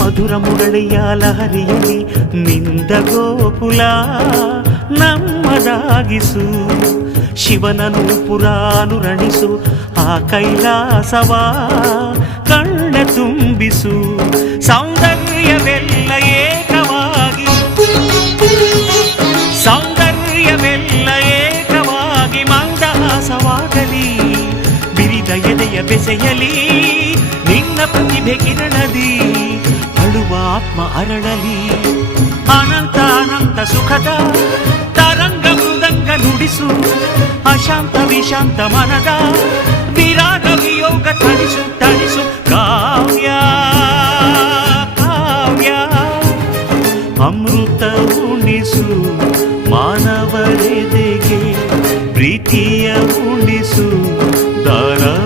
ಮಧುರ ಮುರಳಿಯ ಲಹರಿಯಲ್ಲಿ ನಿಂದ ಗೋಕುಲ ನಮ್ಮದಾಗಿಸು. ಶಿವನನು ಪುರಾನುರಣಿಸು ಆ ಕೈಲಾಸವ ಕಣ್ಣ ತುಂಬಿಸು. ಸೌಂದರ್ಯವೆಲ್ಲ ಏಕವಾಗಿ, ಸೌಂದರ್ಯವೆಲ್ಲ ಏಕವಾಗಿ ಮಂದಹಾಸವಾಗಲಿ. ಬಿರಿದ ಎದೆಯ ಬೆಸೆಯಲಿ ನಿನ್ನ ಪ್ರತಿಭೆ ಕಿರಣದಿ. ಅಳುವ ಆತ್ಮ ಅರಳಲಿ. ಅನಂತ ಅನಂತ ಸುಖದ ತರಂಗ ಮೃದಂಗ ನುಡಿಸು. ಅಶಾಂತ ವಿಶಾಂತ ಮನದ ವಿರಾಗ ವಿಯೋಗ ತಣಿಸು ತಣಿಸು. ಕಾವ್ಯ ಕಾವ್ಯ ಅಮೃತ ಉಣಿಸು. ಮಾನವರೆದೆಗೆ ಪ್ರೀತಿಯ ಉಣಿಸು. ದಾರ